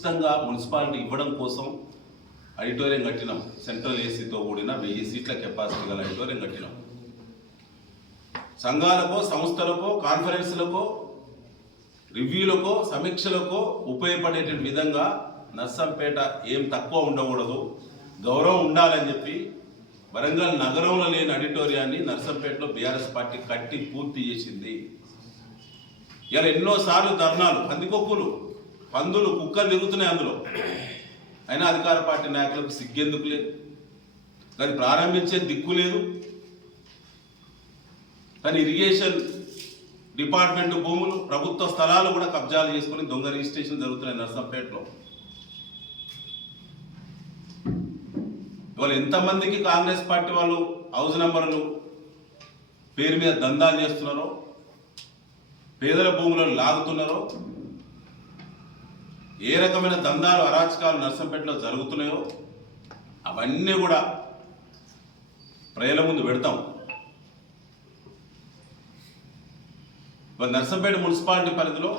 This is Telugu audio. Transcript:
ఉచితంగా మున్సిపాలిటీ ఇవ్వడం కోసం ఆడిటోరియం కట్టినాం. సెంట్రల్ ఏసీతో కూడిన 1000 సీట్ల కెపాసిటీ గల ఆడిటోరియం కట్టినాం. సంఘాలకో, సంస్థలకో, కాన్ఫరెన్స్లకో, రివ్యూలకో, సమీక్షలకో ఉపయోగపడే విధంగా నర్సంపేట ఏం తక్కువ ఉండకూడదు, గౌరవం ఉండాలని చెప్పి వరంగల్ నగరంలో లేని ఆడిటోరియాన్ని నర్సంపేటలో బీఆర్ఎస్ పార్టీ కట్టి పూర్తి చేసింది. ఇలా ఎన్నోసార్లు ధర్నాలు, పందికొక్కులు, పందులు, కుక్కలు తిరుగుతున్నాయి అందులో. అయినా అధికార పార్టీ నాయకులకు సిగ్గెందుకు లేదు, కానీ ప్రారంభించే దిక్కు లేదు. కానీ ఇరిగేషన్ డిపార్ట్మెంట్ భూములు, ప్రభుత్వ స్థలాలు కూడా కబ్జాలు చేసుకుని దొంగ రిజిస్ట్రేషన్ జరుగుతున్నాయి నర్సంపేటలో. ఇవాళ ఎంతమందికి కాంగ్రెస్ పార్టీ వాళ్ళు హౌస్ నెంబర్లు పేరు మీద దందాలు చేస్తున్నారో, పేదల భూములను లాగుతున్నారో, ఏ రకమైన దందాలు, అరాచకాలు నర్సంపేటలో జరుగుతున్నాయో అవన్నీ కూడా ప్రజల ముందు పెడతాం. నర్సంపేట మున్సిపాలిటీ పరిధిలో